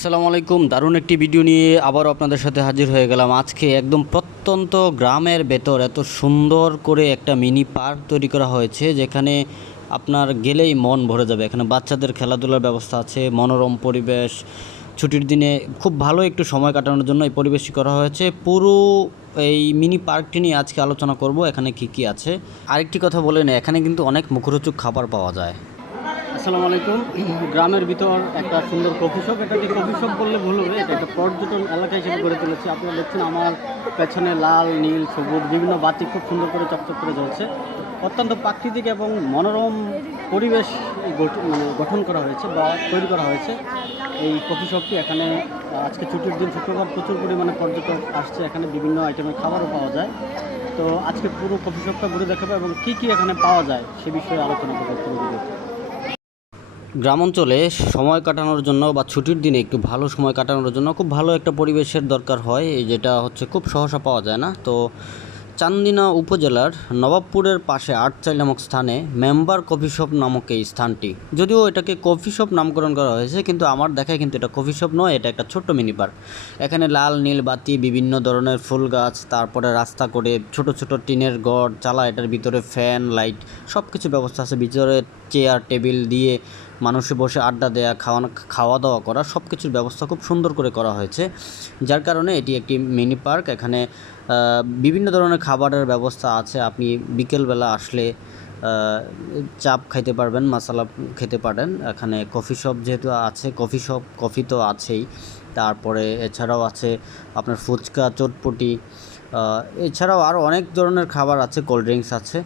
আসসালামু আলাইকুম। দারুণ একটি ভিডিও নিয়ে আবারও আপনাদের সাথে হাজির হয়ে গেলাম। আজকে একদম প্রত্যন্ত গ্রামের ভেতর এত সুন্দর করে একটা মিনি পার্ক তৈরি করা হয়েছে, যেখানে আপনার গেলেই মন ভরে যাবে। এখানে বাচ্চাদের খেলাধুলার ব্যবস্থা আছে, মনোরম পরিবেশ, ছুটির দিনে খুব ভালো একটু সময় কাটানোর জন্য এই পরিবেশটি করা হয়েছে। পুরো এই মিনি পার্কটি নিয়ে আজকে আলোচনা করব, এখানে কি কি আছে। আরেকটি কথা বলে নেই, এখানে কিন্তু অনেক মুখরোচক খাবার পাওয়া যায়। আসসালামু আলাইকুম। গ্রামের ভিতর একটা সুন্দর কফি শপ। এটাকে কফি শপ বললে ভুল হবে? এটা একটা পর্যটন এলাকা হিসেবে গড়ে তুলেছে। আপনারা দেখছেন আমার পেছনে লাল, নীল, সবুজ, বিভিন্ন বাতি খুব সুন্দর করে চকচক করে জ্বলছে। অত্যন্ত প্রাকৃতিক এবং মনোরম পরিবেশ গঠন করা হয়েছে বা তৈরি করা হয়েছে এই কফি শপটি। এখানে আজকে ছুটির দিন শুক্রবার প্রচুর পরিমাণে পর্যটক আসছে। এখানে বিভিন্ন আইটেমের খাবারও পাওয়া যায়। তো আজকে পুরো কফি শপটা ঘুরে দেখাবো এবং কী কী এখানে পাওয়া যায় সে বিষয়ে আলোচনা করব গ্রাম অঞ্চলে সময় কাটানোর জন্য বা ছুটির দিনে একটু ভালো সময় কাটানোর জন্য খুব ভালো একটা পরিবেশের দরকার হয় যেটা হচ্ছে খুব সহসা পাওয়া যায় না। তো চান্দিনা উপজেলার নবাবপুরের পাশে আটচাইল নামক স্থানে মেম্বার কফি শপ নামক এই স্থানটি। যদিও এটাকে কফি শপ নামকরণ করা হয়েছে, কিন্তু আমার দেখায় কিন্তু এটা কফি শপ নয়, এটা একটা ছোট্ট মিনি পার্ক এখানে লাল, নীল বাতি, বিভিন্ন ধরনের ফুল গাছ, তারপরে রাস্তা করে ছোট ছোট টিনের গড়, চালা এটার ভিতরে ফ্যান, লাইট সব কিছু ব্যবস্থা আছে। ভিতরে চেয়ার, টেবিল দিয়ে মানুষে বসে আড্ডা দেওয়া খাওয়া খাওয়া দাওয়া করা সব কিছুর ব্যবস্থা খুব সুন্দর করে করা হয়েছে। যার কারণে এটি একটি মিনি পার্ক এখানে বিভিন্ন ধরনের খাবারের ব্যবস্থা আছে। আপনি বিকেলবেলা আসলে চাপ খাইতে পারবেন, মশালা খেতে পারেন। এখানে কফি শপ যেহেতু আছে কফি শপ কফি তো আছেই। তারপরে এছাড়াও আছে আপনার ফুচকা, চটপটি এছাড়াও আরও অনেক ধরনের খাবার আছে কোল্ড ড্রিঙ্কস আছে।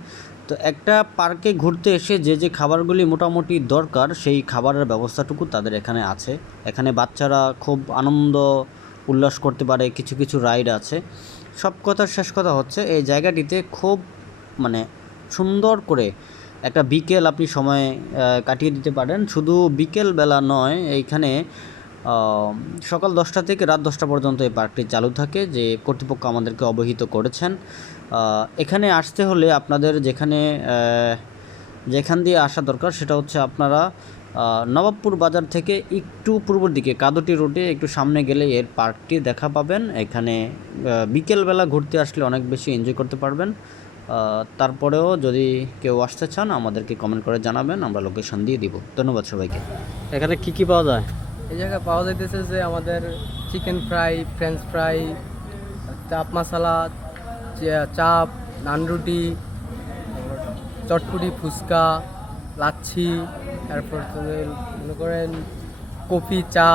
তো একটা পার্কে ঘুরতে এসে যে যে খাবারগুলি মোটামুটি দরকার, সেই খাবারের ব্যবস্থাটুকু তাদের এখানে আছে। এখানে বাচ্চারা খুব আনন্দ, উল্লাস করতে পারে, কিছু কিছু রাইড আছে। সব কথার শেষ কথা হচ্ছে, এই জায়গাটিতে খুব মানে সুন্দর করে একটা বিকেল আপনি সময় কাটিয়ে দিতে পারেন। শুধু বিকেল বেলা নয়, এইখানে সকাল দশটা থেকে রাত দশটা পর্যন্ত এই পার্কটি চালু থাকে, যে কর্তৃপক্ষ আমাদেরকে অবহিত করেছেন। এখানে আসতে হলে আপনাদের যেখানে যেখান দিয়ে আসা দরকার সেটা হচ্ছে আপনারা নবাবপুর বাজার থেকে একটু পূর্বর দিকে, কাদটি রোডে একটু সামনে গেলে এর পার্কটি দেখা পাবেন। এখানে বিকেলবেলা ঘুরতে আসলে অনেক বেশি এনজয় করতে পারবেন। তারপরেও যদি কেউ আসতে চান, আমাদেরকে কমেন্ট করে জানাবেন, আমরা লোকেশন দিয়ে দিব। ধন্যবাদ সবাইকে। এখানে কি কি পাওয়া যায়? এই জায়গায় পাওয়া যাইতেছে যে আমাদের চিকেন ফ্রাই ফ্রেঞ্চ ফ্রাই চাপ মশালা চাপ নান রুটি চটপুটি ফুচকা লাচ্ছি তারপর মনে করেন কফি চা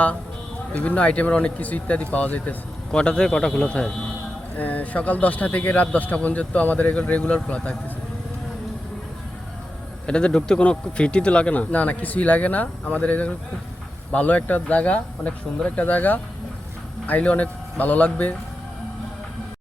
বিভিন্ন আইটেমের অনেক কিছু ইত্যাদি পাওয়া যাইতেছে। কটা থেকে কটা খোলা থাকে? সকাল দশটা থেকে রাত দশটা পর্যন্ত আমাদের এগুলো রেগুলার খোলা থাকতেছে। এটাতে ঢুকতে কোনো ফিটি তো লাগে না? না না কিছুই লাগে না। আমাদের এগুলো খুব ভালো একটা জায়গা অনেক সুন্দর একটা জায়গা। আইলে অনেক ভালো লাগবে।